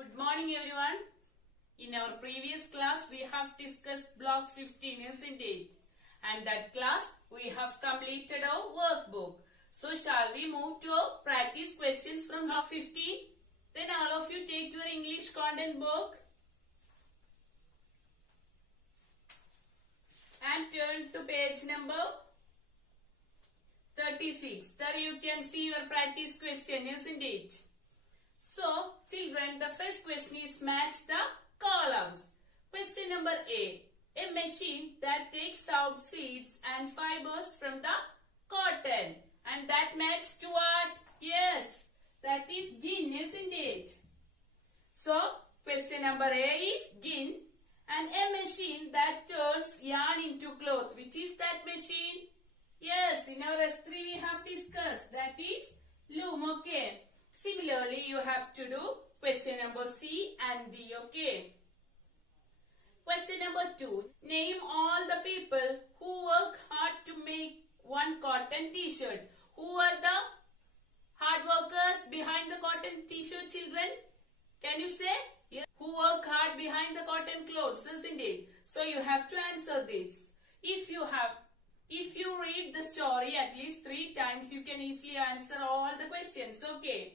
Good morning everyone. In our previous class we have discussed block 15, isn't it? And that class we have completed our workbook. So shall we move to our practice questions from block 15? Then all of you take your English content book and turn to page number 36. There you can see your practice question, isn't it? So, children, the first question is match the columns. Question number A. A machine that takes out seeds and fibers from the cotton. And that matches to what? Yes, that is gin, isn't it? So, question number A is gin. And a machine that turns yarn into cloth. Which is that machine? Yes, in our S3 we have discussed. That is loom, okay. Similarly, you have to do question number C and D, okay. Question number 2. Name all the people who work hard to make one cotton t-shirt. Who are the hard workers behind the cotton t-shirt, children? Can you say? Yes. Who work hard behind the cotton clothes, isn't it? So you have to answer this. If you read the story at least 3 times, you can easily answer all the questions, okay.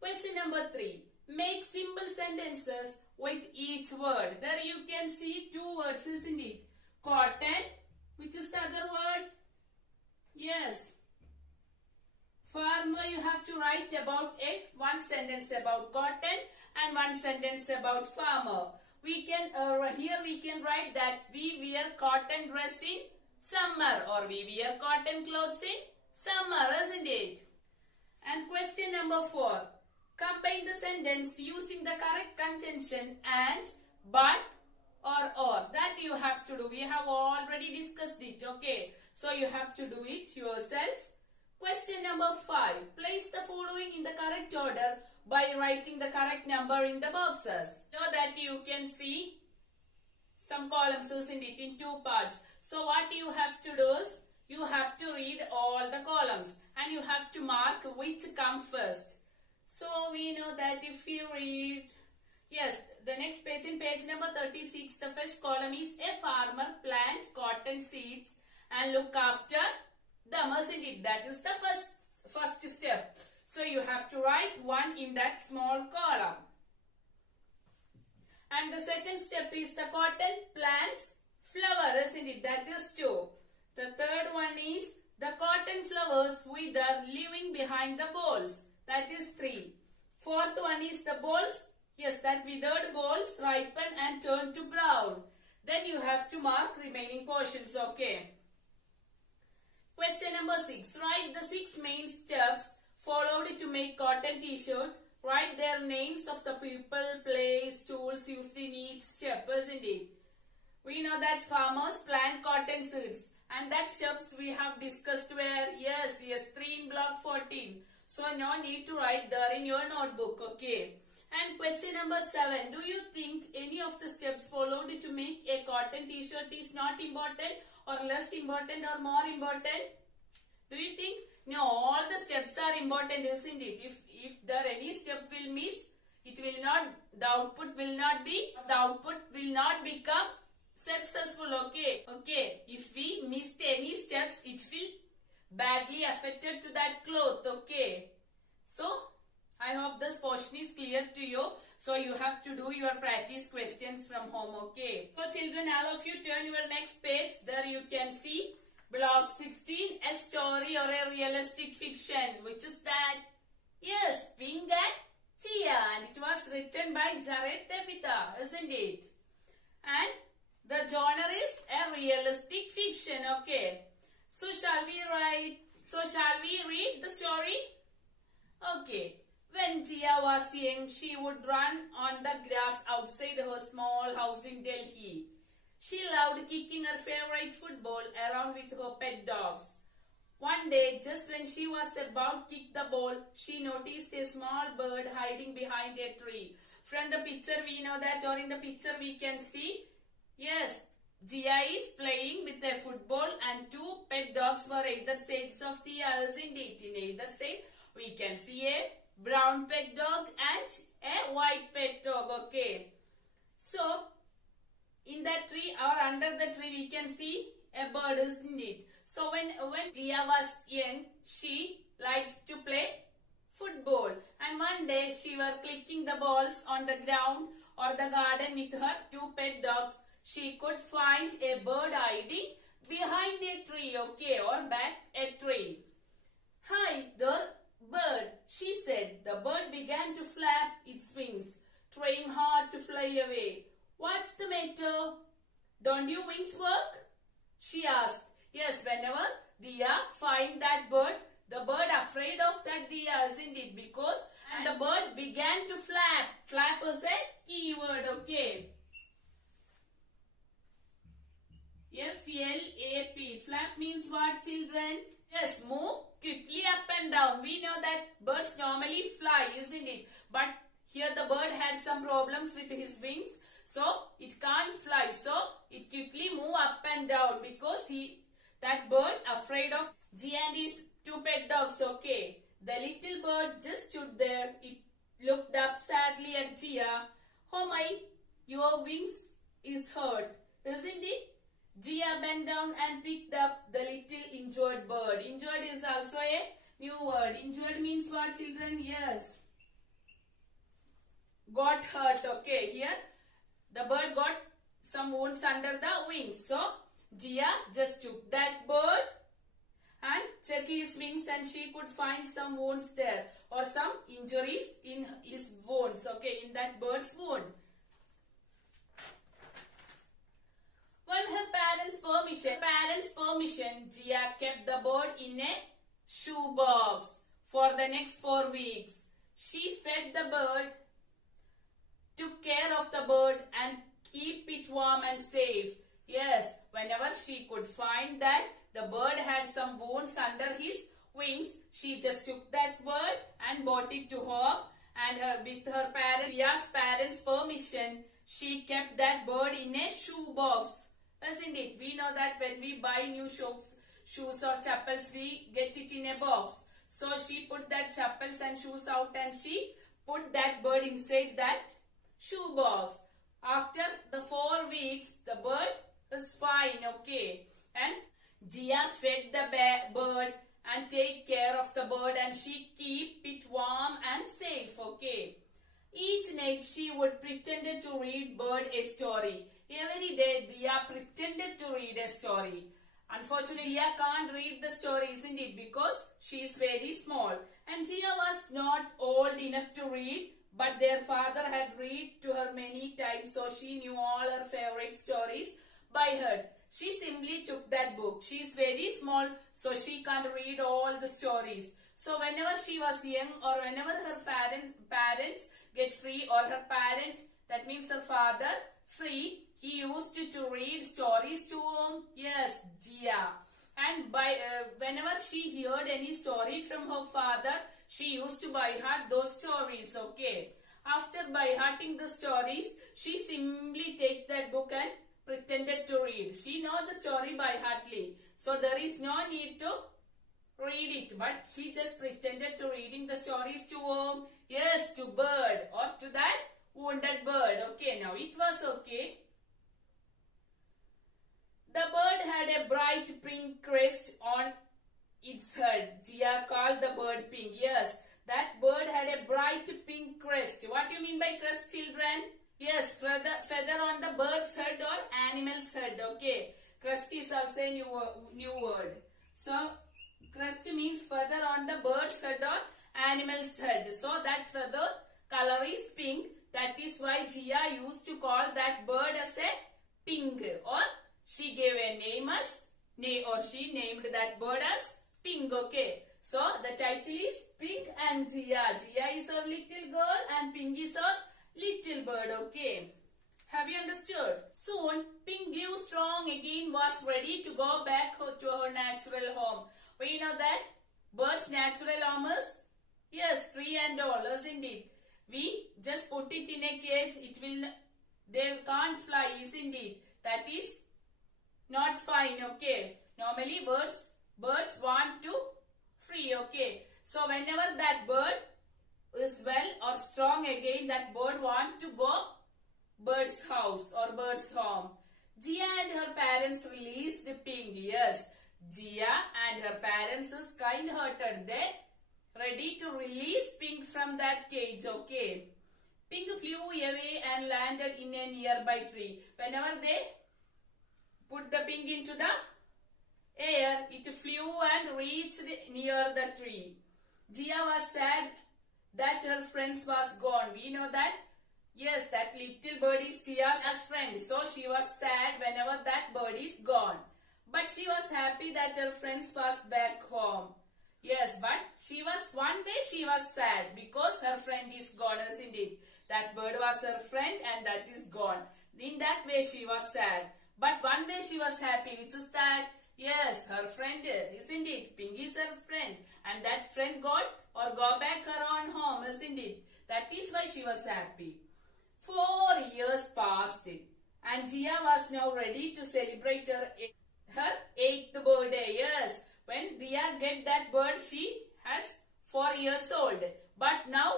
Question number 3. Make simple sentences with each word. There you can see 2 words, isn't it? Cotton. Which is the other word? Yes. Farmer, you have to write about it. 1 sentence about cotton and 1 sentence about farmer. We can here we can write that we wear cotton dress in summer, or we wear cotton clothes in summer, isn't it? And question number 4. Combine the sentence using the correct conjunction and, but, or. That you have to do. We have already discussed it, okay. So you have to do it yourself. Question number 5. Place the following in the correct order by writing the correct number in the boxes. So that you can see some columns, isn't it, in 2 parts. So what you have to do is, you have to read all the columns and you have to mark which come first. So we know that if you read, yes, the next page, in page number 36, the first column is a farmer plant cotton seeds and look after them, isn't it? That is the first step. So you have to write 1 in that small column. And the second step is the cotton plants flower, isn't it? That is 2. The third one is the cotton flowers wither, leaving behind the bolls. That is 3. Fourth one is the bolls. Yes, that withered bolls ripen and turn to brown. Then you have to mark remaining portions, okay. Question number 6. Write the 6 main steps followed to make cotton t-shirt. Write their names of the people, place, tools used in each step, isn't it? We know that farmers plant cotton seeds. And that steps we have discussed where? Yes, 3 in block 14. So no need to write there in your notebook, okay. And question number 7. Do you think any of the steps followed to make a cotton t-shirt is not important, or less important, or more important? Do you think? No, all the steps are important, isn't it? If there any step will miss, it will not, the output will not become successful, okay. Okay, if we missed any steps, it will badly affected to that cloth, okay. So I hope this portion is clear to you. So you have to do your practice questions from home, okay. So children, all of you turn your next page. There you can see block 16, a story or a realistic fiction. Which is that? Yes, Pink and Chia, and it was written by Jared Tabitha, isn't it? And the genre is a realistic fiction, okay. So shall we read the story? Okay. When Tia was young, she would run on the grass outside her small house in Delhi. She loved kicking her favorite football around with her pet dogs. One day, just when she was about to kick the ball, she noticed a small bird hiding behind a tree. From the picture we know that, or in the picture we can see, yes, Jia is playing with a football and 2 pet dogs were either sides of Tia, isn't it? In either side we can see a brown pet dog and a white pet dog. Okay. So in that tree or under the tree we can see a bird, isn't it? So when Jia was young, she likes to play football, and one day she was clicking the balls on the ground or the garden with her two pet dogs. She could find a bird hiding behind a tree, okay, or back a tree. "Hi there, bird," she said. The bird began to flap its wings, trying hard to fly away. "What's the matter? Don't your wings work?" she asked. Yes, whenever Diya find that bird, the bird afraid of that Diya, isn't it? Because and the bird began to flap. Flap is a keyword, okay. F-L-A-P. Flap means what, children? Yes, move quickly up and down. We know that birds normally fly, isn't it? But here the bird had some problems with his wings. So it can't fly. So it quickly move up and down because that bird afraid of Jia and his two pet dogs. Okay. The little bird just stood there. It looked up sadly at Jia. "Oh my, your wings is hurt, isn't it?" Jia bent down and picked up the little injured bird. Injured is also a new word. Injured means what, children? Yes. Got hurt. Okay. Here the bird got some wounds under the wings. So Jia just took that bird and checked his wings, and she could find some wounds there or some injuries in his wounds. Okay, in that bird's wound. When her parents' permission, Jia kept the bird in a shoebox for the next 4 weeks. She fed the bird, took care of the bird, and keep it warm and safe. Yes, whenever she could find that the bird had some wounds under his wings, she just took that bird and brought it to home, and with her Jia's parents' permission, she kept that bird in a shoebox. Isn't it? We know that when we buy new shoes or chappals, we get it in a box. So she put that chappals and shoes out, and she put that bird inside that shoebox. After the 4 weeks, the bird is fine, okay. And Jia fed the bird and take care of the bird, and she keep it warm and safe, okay. Each night she would pretend to read bird a story. Every day Jia pretended to read a story. Unfortunately, Jia can't read the story, isn't it? Because she is very small. And Jia was not old enough to read, but their father had read to her many times, so she knew all her favorite stories by heart. She simply took that book. She is very small, so she can't read all the stories. So whenever she was young, or whenever her parents get free, or her parent, that means her father, free, he used to read stories to whom? Yes, Jia. And whenever she heard any story from her father, she used to by heart those stories, okay. After by hearting the stories, she simply take that book and pretended to read. She know the story by heartly, so there is no need to read it, but she just pretended to reading the stories to whom? Yes, to bird, or to that wounded bird. Okay, now it was okay. The bird had a bright pink crest on its head. Jia called the bird pink. Yes, that bird had a bright pink crest. What do you mean by crest, children? Yes, feather on the bird's head or animal's head. Okay, crest is also a new word. So, crest means feather on the bird's head or animal's head. So, that feather color is pink. That is why Jia used to call that bird as a pink, or she gave a name as, she named that bird as Pink, okay. So, the title is Pink and Jia. Jia is our little girl and Pink is our little bird, okay. Have you understood? Soon, Pink grew strong again, was ready to go back to her natural home. We know that bird's natural home is, yes, tree and all, isn't it? We just put it in a cage, they can't fly, isn't it? That is not fine, okay. Normally birds want to free, okay. So whenever that bird is well or strong again, that bird want to go bird's house or bird's home. Gia and her parents released Pink. Yes, Gia and her parents is kind-hearted. They ready to release Pink from that cage. Okay. Pink flew away and landed in a nearby tree. Whenever they put the Pink into the air, it flew and reached near the tree. Gia was sad that her friends was gone. We know that. Yes, that little bird is Gia's friend. So she was sad whenever that bird is gone. But she was happy that her friends was back home. Yes, but one way she was sad because her friend is gone, isn't it? That bird was her friend and that is gone. In that way she was sad. But one way she was happy, which is that, yes, her friend, isn't it? Pink is her friend. And that friend got or go back her own home, isn't it? That is why she was happy. 4 years passed and Gia was now ready to celebrate her 8th birthday. Yes, when Gia get that bird, she has 4 years old. But now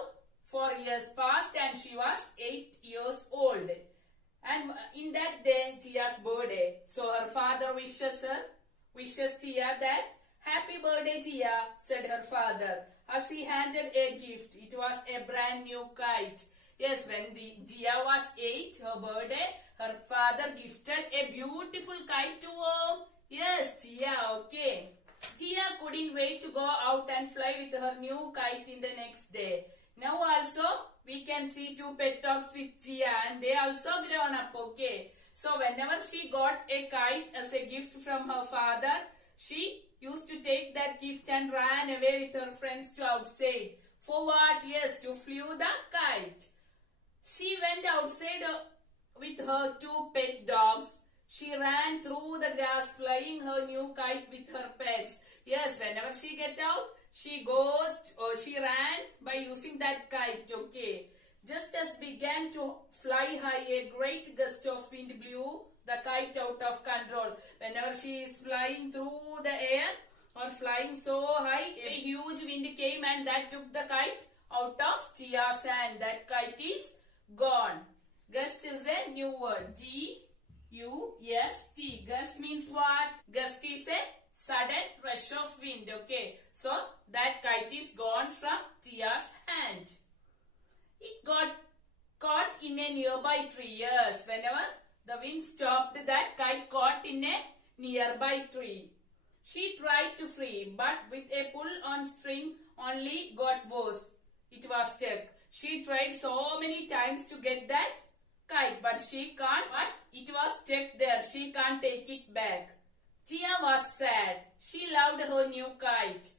4 years passed and she was 8 years old. And in that day, Gia's birthday. So her father wishes Gia that, "Happy birthday, Gia," said her father as he handed a gift. It was a brand new kite. Yes, when Gia was 8, her birthday, her father gifted a beautiful kite to her. Yes, Gia, okay. Gia couldn't wait to go out and fly with her new kite in the next day. Now also, we can see 2 pet dogs with Gia and they also grown up, okay. So whenever she got a kite as a gift from her father, she used to take that gift and ran away with her friends to outside. For what? Yes, to flew the kite. She went outside with her 2 pet dogs. She ran through the grass flying her new kite with her pets. Yes, whenever she get out, she ran by using that kite, okay. Just as began to fly high, a great gust of wind blew the kite out of control. Whenever she is flying through the air or flying so high, a huge wind came and that took the kite out of Gia's hand. That kite is gone. Gust is a new word. G-U-S-T. Gust means what? Gust is a sudden rush of wind. Okay. So that kite is gone from Gia's hand. It got caught in a nearby tree. Yes. Whenever the wind stopped, that kite caught in a nearby tree. She tried to free, but with a pull on string only got worse. It was stuck. She tried so many times to get that kite, but she can't. But it was stuck there. She can't take it back. Gia was sad. She loved her new kite.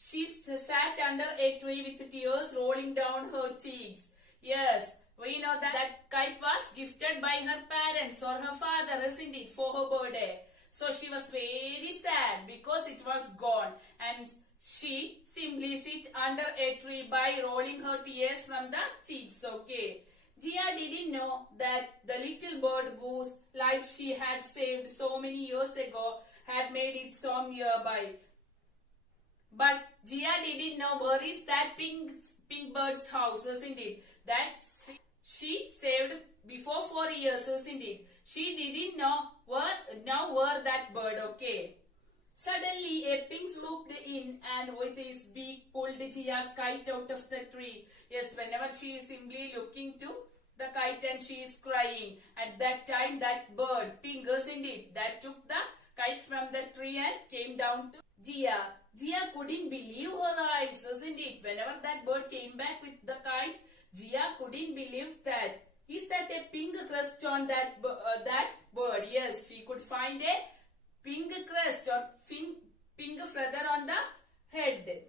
She sat under a tree with tears rolling down her cheeks. Yes, we know that kite was gifted by her parents or her father, isn't it, for her birthday. So she was very sad because it was gone, and she simply sit under a tree by rolling her tears from the cheeks, okay. Gia didn't know that the little bird whose life she had saved so many years ago had made its home nearby. But Gia didn't know where is that pink bird's house, isn't it? That she saved before 4 years, isn't it? She didn't know where that bird, okay. Suddenly, a pink swooped in and with his beak pulled Gia's kite out of the tree. Yes, whenever she is simply looking to the kite and she is crying. At that time, that bird, pink, isn't it, that took the kite from the tree and came down to Gia. Gia couldn't believe her eyes, isn't it? Whenever that bird came back with the kite, Gia couldn't believe that. Is that a pink crest on that bird? Yes, she could find a pink crest or pink feather on the head.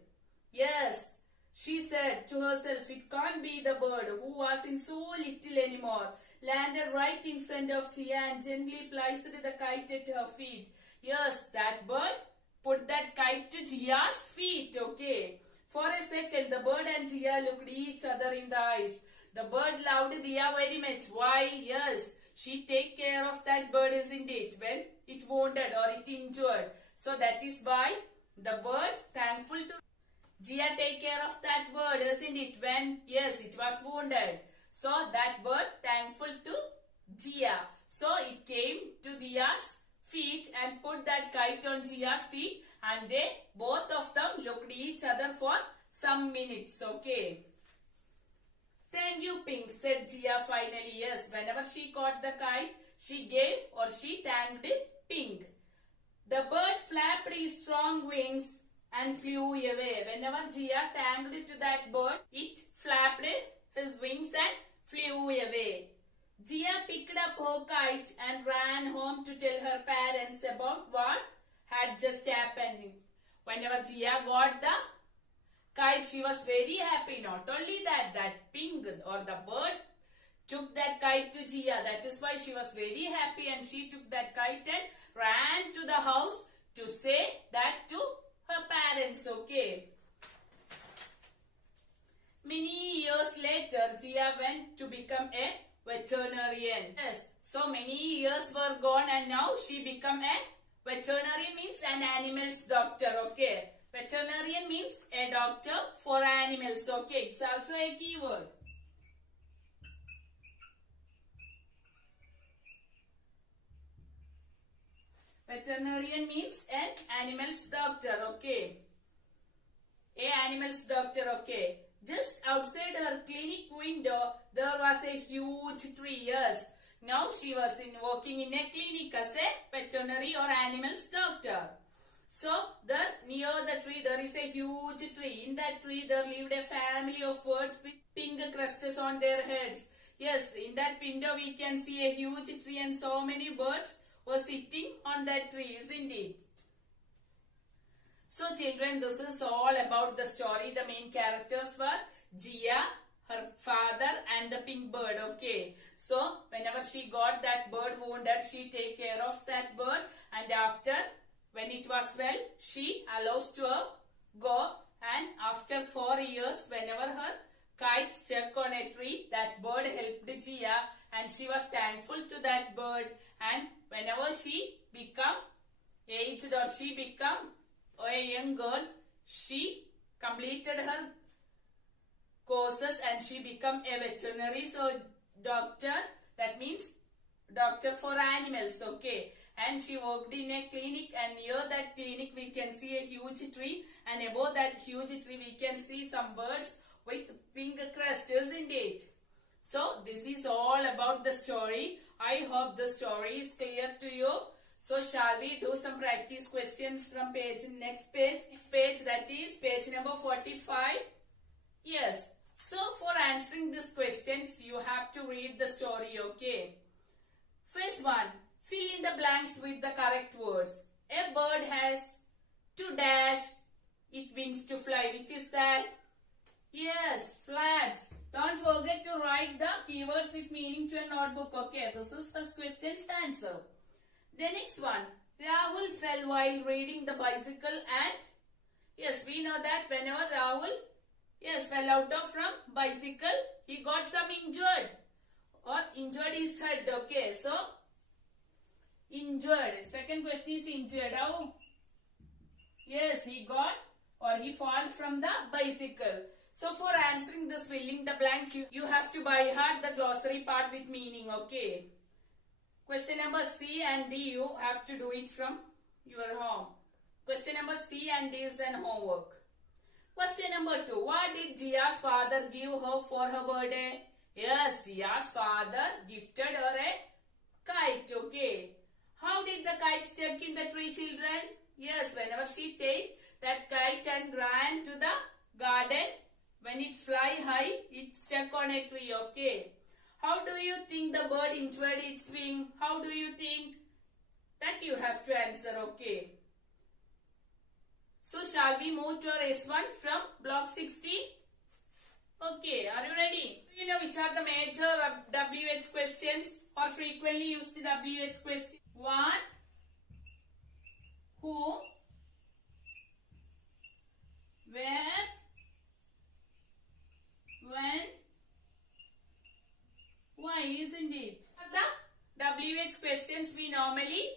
Yes, she said to herself, it can't be the bird who wasn't so little anymore. Landed right in front of Gia and gently placed the kite at her feet. Yes, that bird put that kite to Gia's feet, okay. For a second, the bird and Gia looked each other in the eyes. The bird loved Gia very much. Why? Yes, she take care of that bird, isn't it, when it wounded or it injured. So that is why the bird thankful to Gia take care of that bird, isn't it? When, yes, it was wounded. So that bird thankful to Gia. So it came to Gia's feet and put that kite on Gia's feet, and they, both of them, looked each other for some minutes. Okay. Thank you, Pink, said Gia finally. Yes, whenever she caught the kite, she gave or she thanked Pink. The bird flapped his strong wings and flew away. Whenever Gia thanked to that bird, it flapped his wings and flew away. Gia picked up her kite and ran home to tell her parents about what had just happened. Whenever Gia got the kite, she was very happy. Not only that, that Pink or the bird took that kite to Gia. That is why she was very happy, and she took that kite and ran to the house to say that to her parents. Okay. Many years later, Gia went to become a veterinarian. Yes, so many years were gone and now she become a veterinarian, means an animals doctor. Okay. Veterinarian means a doctor for animals. Okay. It's also a keyword. Veterinarian means an animals doctor. Okay. A animals doctor. Okay. Just outside her clinic window, there was a huge tree. Yes. Now she was working in a clinic as a veterinary or animals doctor. So there near the tree there is a huge tree. In that tree there lived a family of birds with pink crusts on their heads. Yes, in that window we can see a huge tree and so many birds were sitting on that tree, isn't it? So children, this is all about the story. The main characters were Gia, her father and the pink bird. Okay. So whenever she got that bird wounded, she take care of that bird, and after, when it was well, she allows to her go, and after 4 years, whenever her kite stuck on a tree, that bird helped Gia and she was thankful to that bird, and whenever she become aged or she become a young girl, she completed her courses and she become a veterinary. So doctor, that means doctor for animals. Okay. And she worked in a clinic, and near that clinic we can see a huge tree, and above that huge tree we can see some birds with pink crest, isn't it? So this is all about the story. I hope the story is clear to you. So shall we do some practice questions from next page, that is page number 45. Yes. So for answering these questions, you have to read the story. Okay. First one. Fill in the blanks with the correct words. A bird has to dash its wings to fly. Which is that? Yes, flags. Don't forget to write the keywords with meaning to a notebook. Okay, this is first question's answer. The next one. Rahul fell while riding the bicycle and, yes, we know that whenever Rahul, yes, fell out of from bicycle, he got some injured or injured his head. Okay, so injured. Second question is injured. How? Yes, he got or he fall from the bicycle. So for answering this, filling the blanks, you have to by heart the glossary part with meaning. Okay. Question number C and D, you have to do it from your home. Question number C and D is an homework. Question number 2. What did Gia's father give her for her birthday? Yes, Gia's father gifted her a kite. Okay. How did the kite stuck in the tree, children? Yes, whenever she take that kite and ran to the garden, when it fly high, it stuck on a tree. Okay. How do you think the bird injured its wing? How do you think? That you have to answer. Okay. So shall we move to our S1 from block 60? Okay. Are you ready? You know which are the major WH questions or frequently used WH questions? What, who, where, when, why, isn't it? The WH questions we normally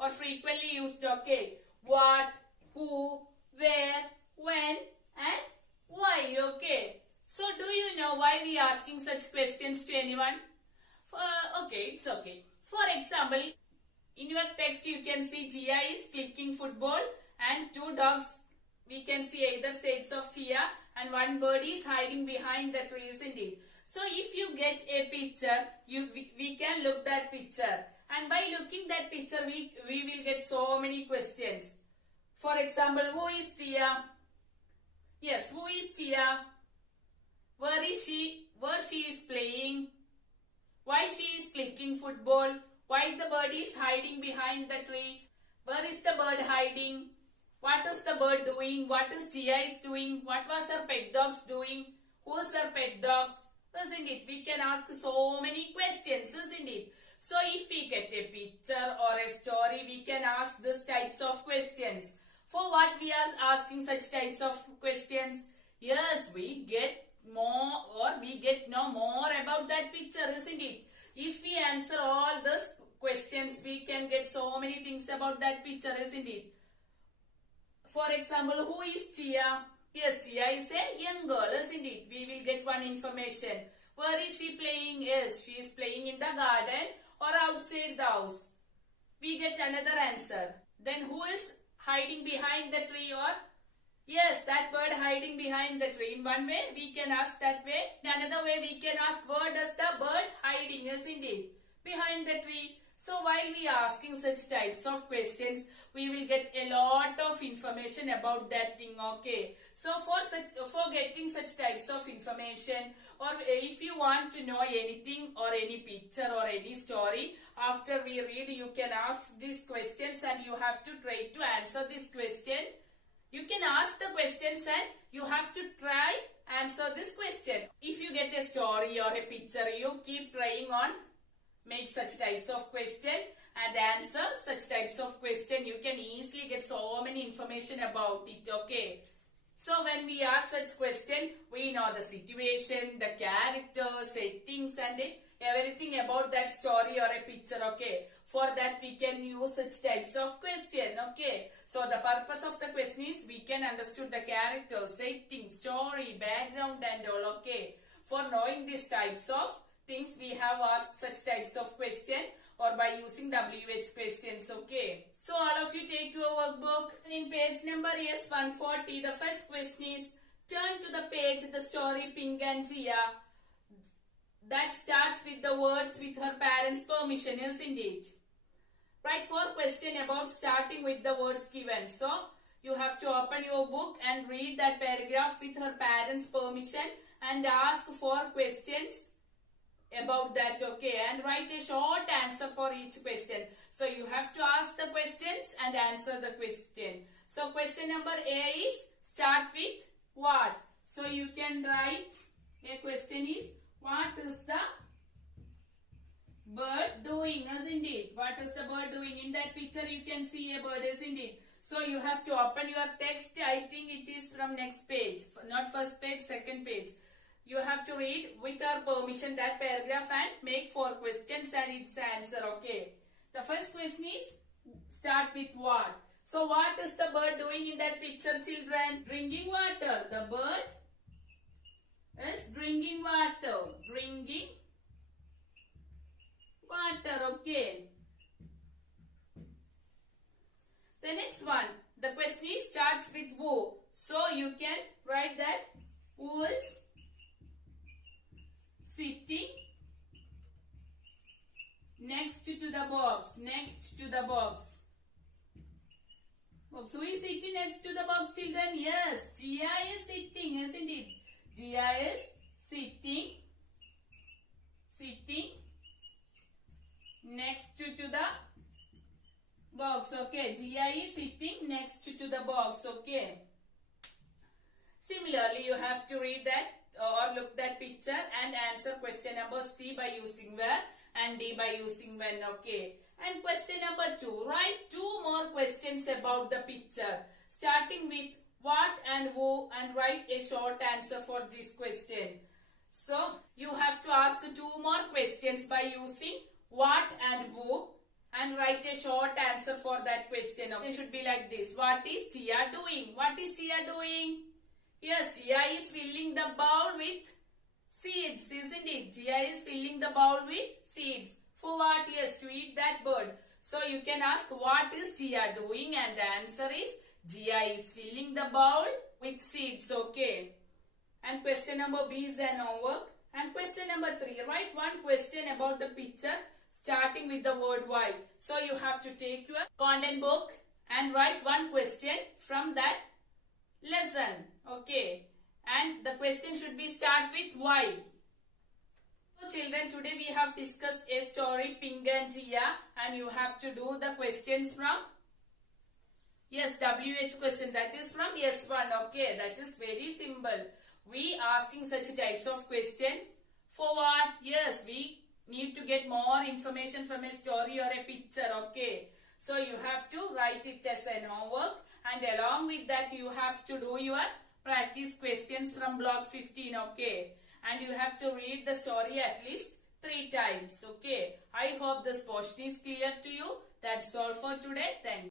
or frequently used. Okay. What, who, where, when Why? Okay. So do you know why we are asking such questions to anyone? Okay, it's okay. For example, in your text you can see Chia is clicking football and two dogs. We can see either sides of Chia and one bird is hiding behind the tree, isn't it? So if you get a picture, we can look that picture. And by looking that picture, we will get so many questions. For example, who is Chia? Yes, who is Chia? Where is she? Where she is playing? Why she is clicking football? Why the bird is hiding behind the tree? Where is the bird hiding? What is the bird doing? What is Chia is doing? What was her pet dogs doing? Who is her pet dogs? Isn't it? We can ask so many questions, isn't it? So if we get a picture or a story, we can ask these types of questions. For what we are asking such types of questions? Yes, we get more or we get know more about that picture, isn't it? If we answer all these questions, we can get so many things about that picture, isn't it? For example, who is Chia? Yes, Chia is a young girl, isn't it? We will get one information. Where is she playing? Yes, she is playing in the garden or outside the house. We get another answer. Then who is hiding behind the tree? Or yes, that bird hiding behind the tree. In one way, we can ask that way. In another way, we can ask where does the bird hiding, isn't it? Behind the tree. So while we are asking such types of questions, we will get a lot of information about that thing, okay? So for getting such types of information, or if you want to know anything or any picture or any story, after we read, you can ask these questions and you have to try to answer this question. You can ask the questions and you have to try answer this question. If you get a story or a picture, you keep trying on make such types of question and answer such types of question. You can easily get so many information about it, okay? So when we ask such question, we know the situation, the character, settings and everything about that story or a picture, okay? For that we can use such types of question, okay? So the purpose of the question is we can understand the character, setting, story, background and all, okay? For knowing these types of things, we have asked such types of question or by using WH questions, okay? So all of you take your workbook. In page number S140, the first question is, turn to the page, the story Pink and Chia. That starts with the words with her parents' permission, isn't it? Write 4 questions about starting with the words given. So you have to open your book and read that paragraph with her parents' permission and ask 4 questions about that, okay? And write a short answer for each question. So you have to ask the questions and answer the question. So question number A is, start with what? So you can write, a question is, what is the bird doing, isn't it? What is the bird doing? In that picture you can see a bird, isn't it? So you have to open your text. I think it is from next page, not first page, second page. You have to read with our permission that paragraph and make 4 questions and its answer, okay? The first question is, start with what? So what is the bird doing in that picture, children? Drinking water. The bird is drinking water. Drinking water, okay? The next one, the question is starts with who. So you can write that who is sitting next to the box. Next to the box. Who is sitting next to the box, children? Yes, Chia is sitting, isn't it? Chia is sitting next to the box, okay? Chia is sitting next to the box, okay? Similarly, you have to read that or look that picture and answer question number C by using where and D by using when, okay? And question number 2, write 2 more questions about the picture, starting with what and who, and write a short answer for this question. So you have to ask 2 more questions by using what and who and write a short answer for that question. It should be like this. What is Chia doing? What is Chia doing? Yes, Gia is filling the bowl with seeds, isn't it? Gia is filling the bowl with seeds. For what? Yes, to eat that bird. So you can ask, what is Gia doing? And the answer is, Gia is filling the bowl with seeds. Okay. And question number B is an homework. And question number 3, write one question about the picture starting with the word why. So you have to take your content book and write one question from that lesson. Okay. And the question should be start with why. So children, today we have discussed a story, Pink and Gia, and you have to do the questions from WH question, that is from S1. Okay, that is very simple. We asking such types of question for what? Yes, we need to get more information from a story or a picture. Okay, so you have to write it as an homework, and along with that you have to do your practice questions from block 15. Okay, and you have to read the story at least 3 times. Okay, I hope this portion is clear to you. That's all for today. Thank you.